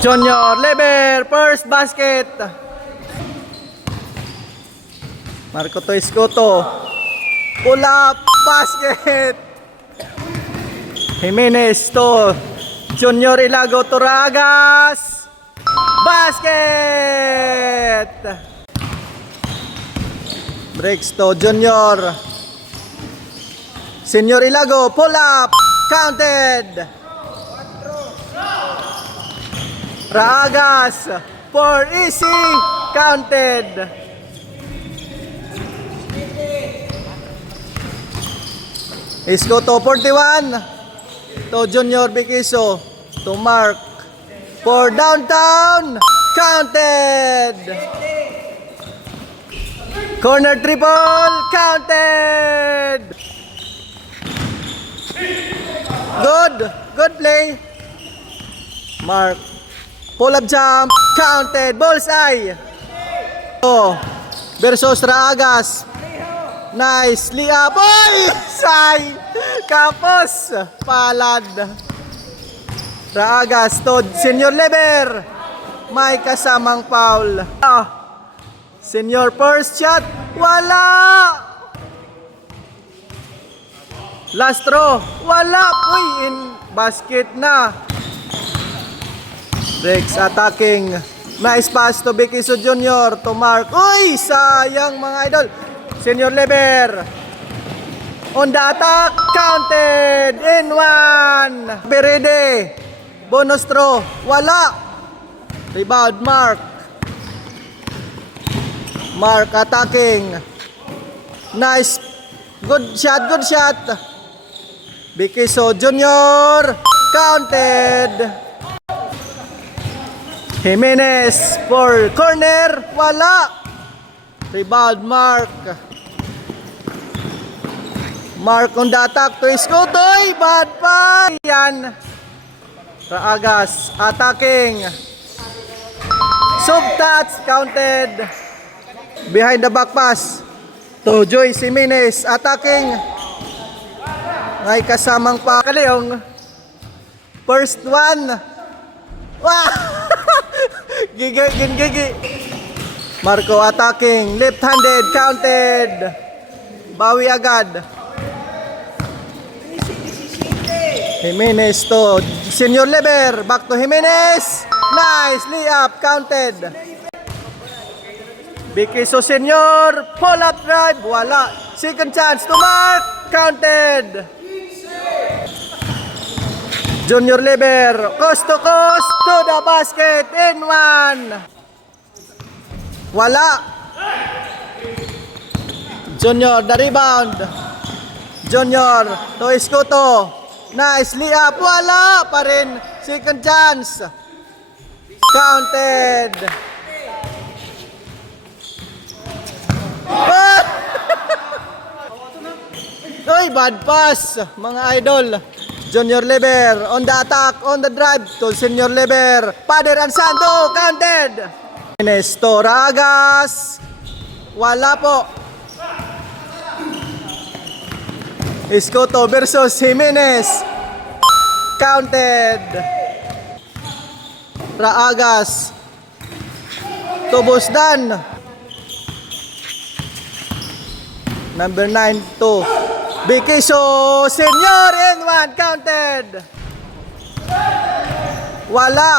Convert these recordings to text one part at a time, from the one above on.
Junior Lever, first basket. Marco Toiscoto, pull up, basket. Jimenez to Junior Ilago Turagas, basket. Breaks to Junior. Senior Ilago, pull up, counted. Raagas, for easy, counted. Iscoto 41 to Junior Bikiso to Mark for downtown, counted. Corner triple, counted. Good play. Mark, pull up jump, counted, bullseye. Oh, versus Raagas. Nice, liap. Oy! Say! Kapos! Palad. Raagas to Senior Lever. May kasamang foul. Senior first shot. Wala! Last throw. Wala! Uy! In basket na. Breaks attacking. Nice pass to Bikiso Jr. to Mark. Uy! Sayang mga idol. Senior Lever on the attack, counted in one. Berede, bonus throw, wala. Rebound Mark attacking. Nice, good shot. Bikiso Junior, counted. Jimenez for corner, wala. Rebound Mark on the attack to Iscotoy, bad pa. Yan. Raagas attacking. Sub-touch, counted. Behind the back pass to Joyce Jimenez attacking. Ngay kasamang pa Kaleong. First one. Wow! Gigi. Marco attacking, left-handed, counted. Bawi agad. Jimenez to Senior Lever, back to Jimenez. Nice, layup, counted. Bikiso Senior, pull up drive, wala. Second chance to Mark, counted. Junior Lever, coast to coast to the basket, in one. Wala. Junior, the rebound. Junior to Iscoto. Nice, layup. Wala pa rin. Second chance. Counted. Uy, bad pass, mga idol. Junior Lever on the attack, on the drive to Senior Lever. Pader and Santo, counted. Ernesto Raagas. Wala po. Iscoto versus Jimenez. Counted. Raagas. Tubosdan. Number 9 to Bikiso Senior in one, counted. Wala.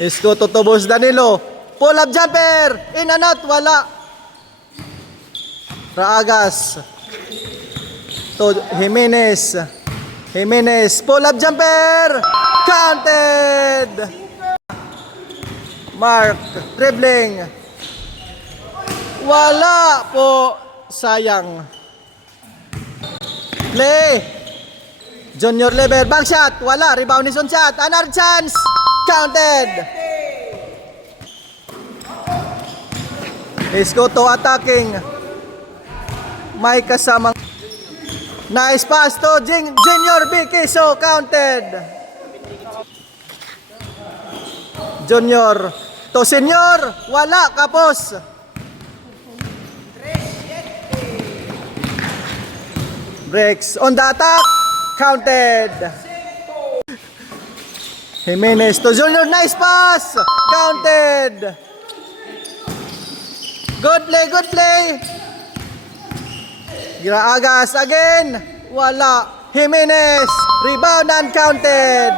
Iscoto tubos Danilo. Pull up jumper, in and out, wala. Raagas to Jimenez. Pull up jumper, counted. Mark, dribbling. Wala po, sayang. Play. Junior Lever, back shot, wala. Rebound is on shot, another chance, counted. Iscoto attacking. May kasamang. Nice pass to Junior Bikiso, counted. Junior to Senior, wala, kapos. Breaks on the attack, counted. Jimenez to Junior, nice pass, counted. Good play, good play. Giraagas again, wala. Jimenez, rebound and counted.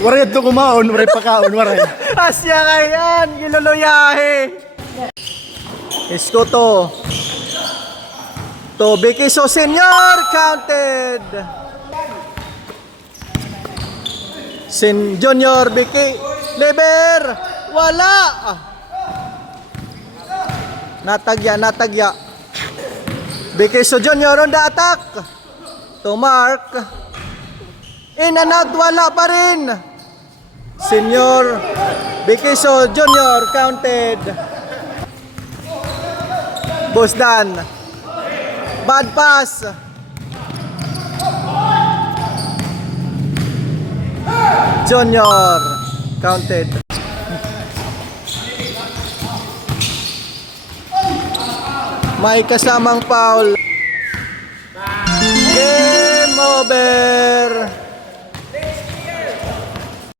Waray ito kumaon, waray pakaon, waray. Asya kayan, giluluyahe. Escoto. To Bikiso Senior, counted. Junior, Biki, Leber, wala. Natagya. Bikiso Junior on the attack. To Mark. In and out, wala pa rin. Senior, Bikiso Junior, counted. Busdan. Bad pass. Junior, counted. May kasamang foul. Game over.